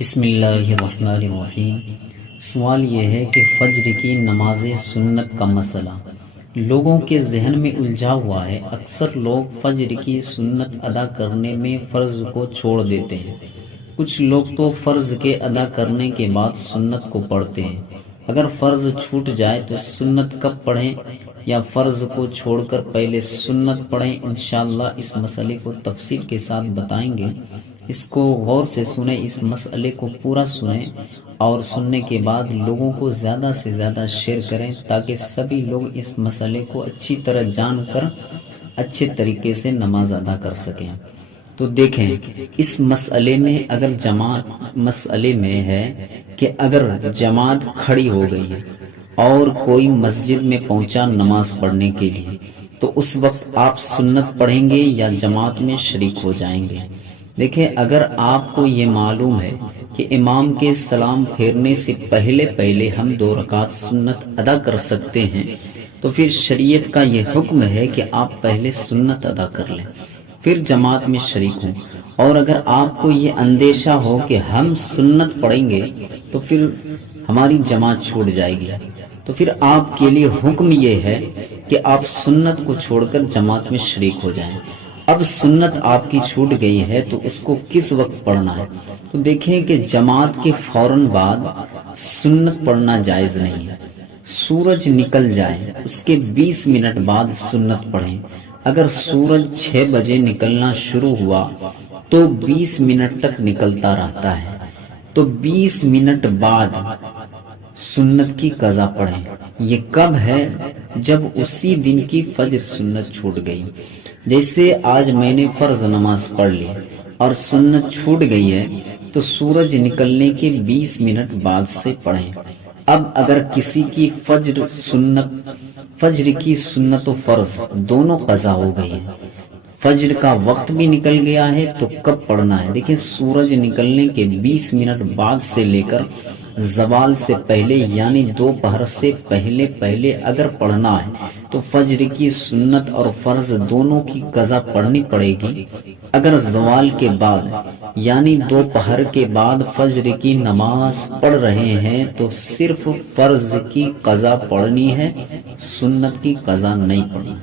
بسم اللہ الرحمن الرحیم۔ سوال یہ ہے کہ فجر کی نماز سنت کا مسئلہ لوگوں کے ذہن میں الجھا ہوا ہے۔ اکثر لوگ فجر کی سنت ادا کرنے میں فرض کو چھوڑ دیتے ہیں۔ کچھ لوگ تو فرض کے ادا کرنے کے بعد سنت کو پڑھتے ہیں۔ اگر فرض چھوٹ جائے تو سنت کب پڑھیں یا فرض کو چھوڑ کر پہلے سنت پڑھیں؟ انشاءاللہ اس مسئلے کو تفصیل کے ساتھ بتائیں گے۔ اس کو غور سے سنیں، اس مسئلے کو پورا سنیں اور سننے کے بعد لوگوں کو زیادہ سے زیادہ شیئر کریں تاکہ سبھی لوگ اس مسئلے کو اچھی طرح جان کر اچھے طریقے سے نماز ادا کر سکیں۔ تو دیکھیں، اس مسئلے میں اگر جماعت کھڑی ہو گئی ہے اور کوئی مسجد میں پہنچا نماز پڑھنے کے لیے، تو اس وقت آپ سنت پڑھیں گے یا جماعت میں شریک ہو جائیں گے؟ دیکھیں، اگر آپ کو یہ معلوم ہے کہ امام کے سلام پھیرنے سے پہلے ہم 2 رکعت سنت ادا کر سکتے ہیں، تو پھر شریعت کا یہ حکم ہے کہ آپ پہلے سنت ادا کر لیں، پھر جماعت میں شریک ہوں۔ اور اگر آپ کو یہ اندیشہ ہو کہ ہم سنت پڑھیں گے تو پھر ہماری جماعت چھوٹ جائے گی، تو پھر آپ کے لیے حکم یہ ہے کہ آپ سنت کو چھوڑ کر جماعت میں شریک ہو جائیں۔ اب سنت آپ کی چھوٹ گئی ہے تو اس کو کس وقت پڑھنا ہے؟ تو دیکھیں کہ جماعت کے فوراً بعد سنت پڑھنا جائز نہیں ہے۔ سورج نکل جائے اس کے 20 منٹ بعد سنت پڑھیں۔ اگر سورج 6 بجے نکلنا شروع ہوا تو 20 منٹ تک نکلتا رہتا ہے، تو 20 منٹ بعد سنت کی قضا پڑھیں۔ یہ کب ہے؟ جب اسی دن کی فجر سنت چھوٹ گئی۔ جیسے آج میں نے فرض نماز پڑھ لی اور سنت چھوٹ گئی ہے تو سورج نکلنے کے 20 منٹ بعد سے پڑھیں۔ اب اگر کسی کی فجر کی سنت و فرض دونوں قضا ہو گئی ہے، فجر کا وقت بھی نکل گیا ہے، تو کب پڑھنا ہے؟ دیکھیں، سورج نکلنے کے 20 منٹ بعد سے لے کر زوال سے پہلے یعنی دوپہر سے پہلے اگر پڑھنا ہے تو فجر کی سنت اور فرض دونوں کی قضا پڑھنی پڑے گی۔ اگر زوال کے بعد یعنی دوپہر کے بعد فجر کی نماز پڑھ رہے ہیں تو صرف فرض کی قضا پڑھنی ہے، سنت کی قضا نہیں پڑھنی۔